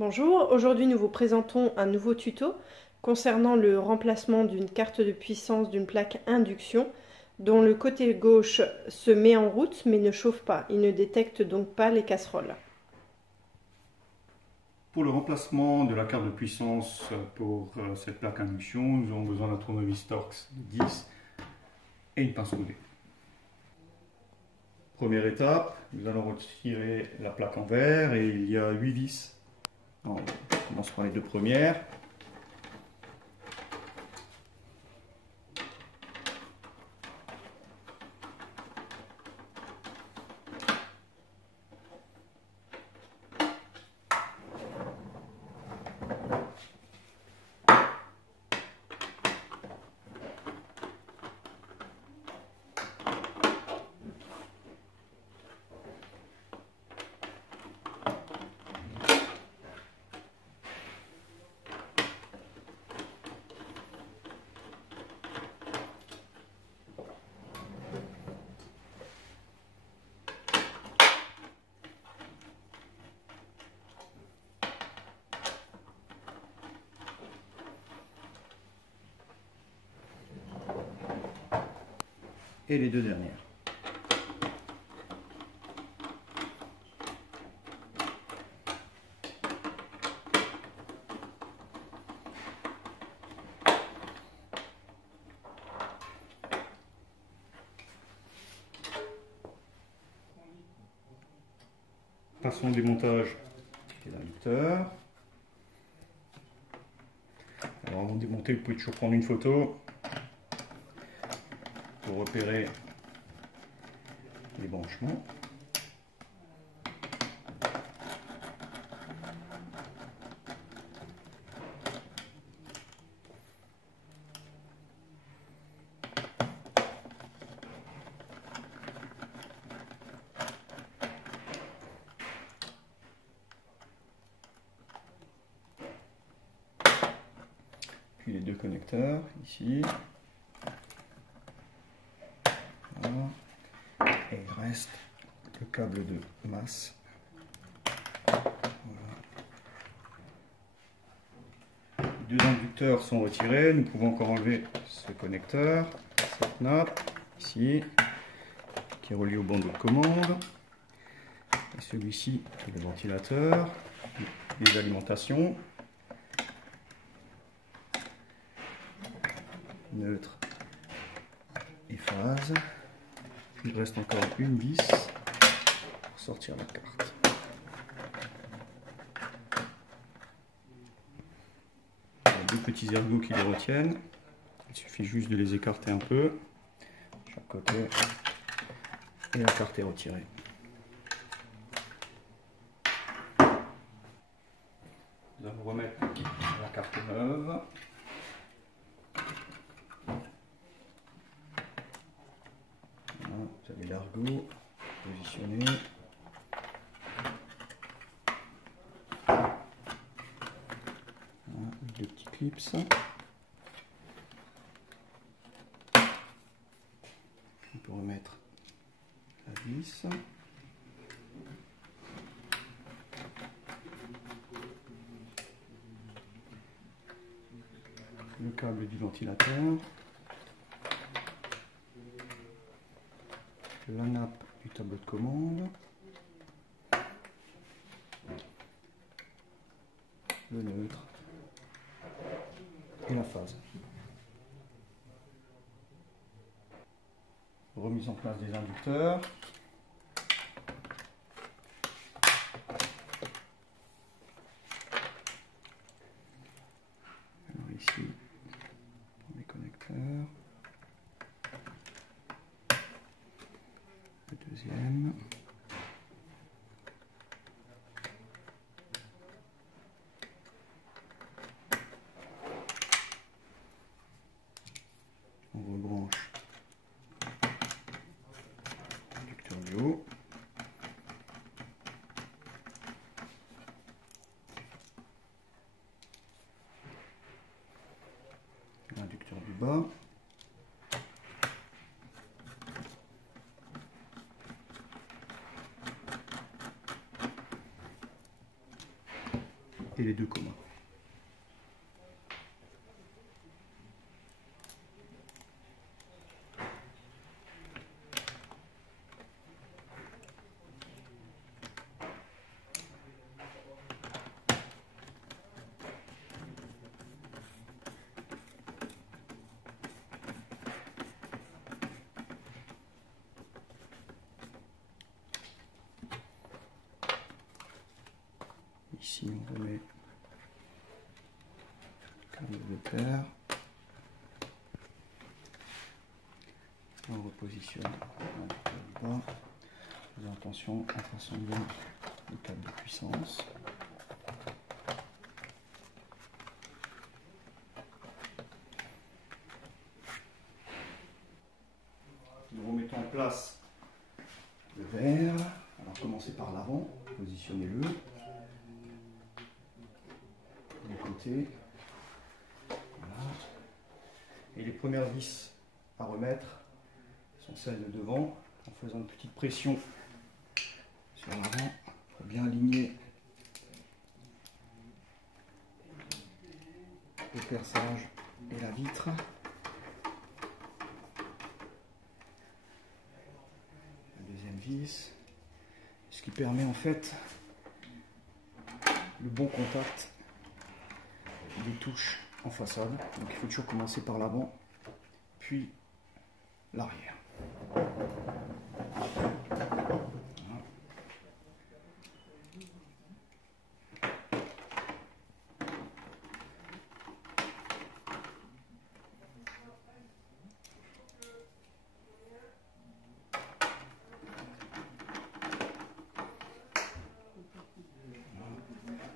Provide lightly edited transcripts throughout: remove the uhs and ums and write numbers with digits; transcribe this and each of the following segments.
Bonjour, aujourd'hui nous vous présentons un nouveau tuto concernant le remplacement d'une carte de puissance d'une plaque induction dont le côté gauche se met en route mais ne chauffe pas. Il ne détecte donc pas les casseroles. Pour le remplacement de la carte de puissance pour cette plaque induction, nous avons besoin d'un tournevis Torx de 10 et une pince coudée. Première étape, nous allons retirer la plaque en verre et il y a 8 vis. On commence par les deux premières. Et les deux dernières. Passons au démontage des inducteurs. Alors avant de démonter, vous pouvez toujours prendre une photo pour repérer les branchements. Puis les deux connecteurs ici. Voilà. Et il reste le câble de masse. Voilà. Les deux inducteurs sont retirés. Nous pouvons encore enlever ce connecteur, cette nappe ici, qui est relié au bandeau de commande. Et celui-ci, qui est le ventilateur, les alimentations. Neutre et phase. Puis il reste encore une vis pour sortir la carte. Il y a deux petits ergots qui les retiennent. Il suffit juste de les écarter un peu de chaque côté et la carte est retirée. Nous allons remettre la carte neuve. Vous avez l'argot positionné. Voilà, deux petits clips. On peut remettre la vis. Le câble du ventilateur. La nappe du tableau de commande, le neutre et la phase. Remise en place des inducteurs. Alors ici, les connecteurs. Le deuxième. On rebranche l'inducteur du haut. L'inducteur du bas. écarter les deux communs. Ici, on remet le de terre. On repositionne le bas. Faisons attention à façon bien le câble de puissance. Nous remettons en place le verre. Alors commencez par l'avant, positionnez-le. Les côtés. Voilà. Et les premières vis à remettre sont celles de devant, en faisant une petite pression sur l'avant pour bien aligner le perçage et la vitre. La deuxième vis, ce qui permet en fait le bon contact des touches en façade. Donc il faut toujours commencer par l'avant, puis l'arrière. Voilà.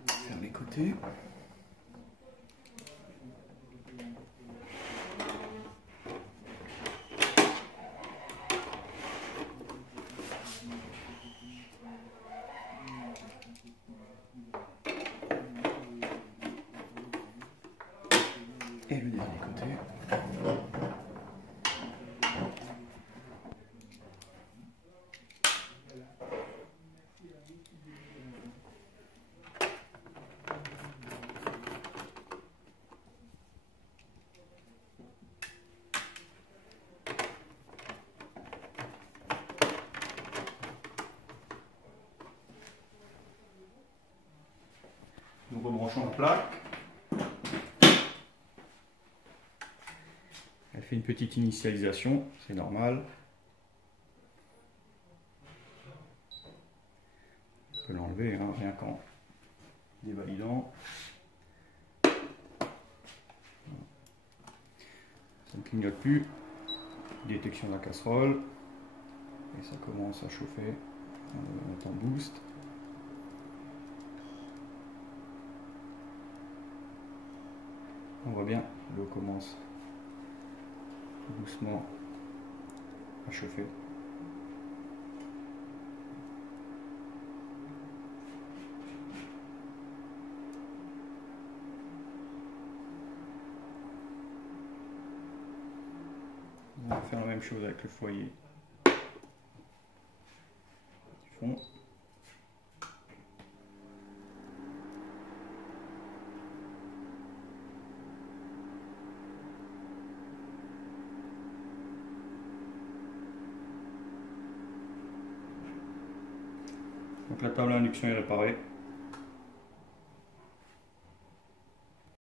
Faire les côtés. Et le dernier côté. Nous rebranchons la plaque. Elle fait une petite initialisation, c'est normal. On peut l'enlever, hein, rien qu'en dévalidant. Ça ne clignote plus. Détection de la casserole. Et ça commence à chauffer. On va mettre en boost. On voit bien, l'eau commence doucement à chauffer. On va faire la même chose avec le foyer du fond. Donc la table à induction est réparée.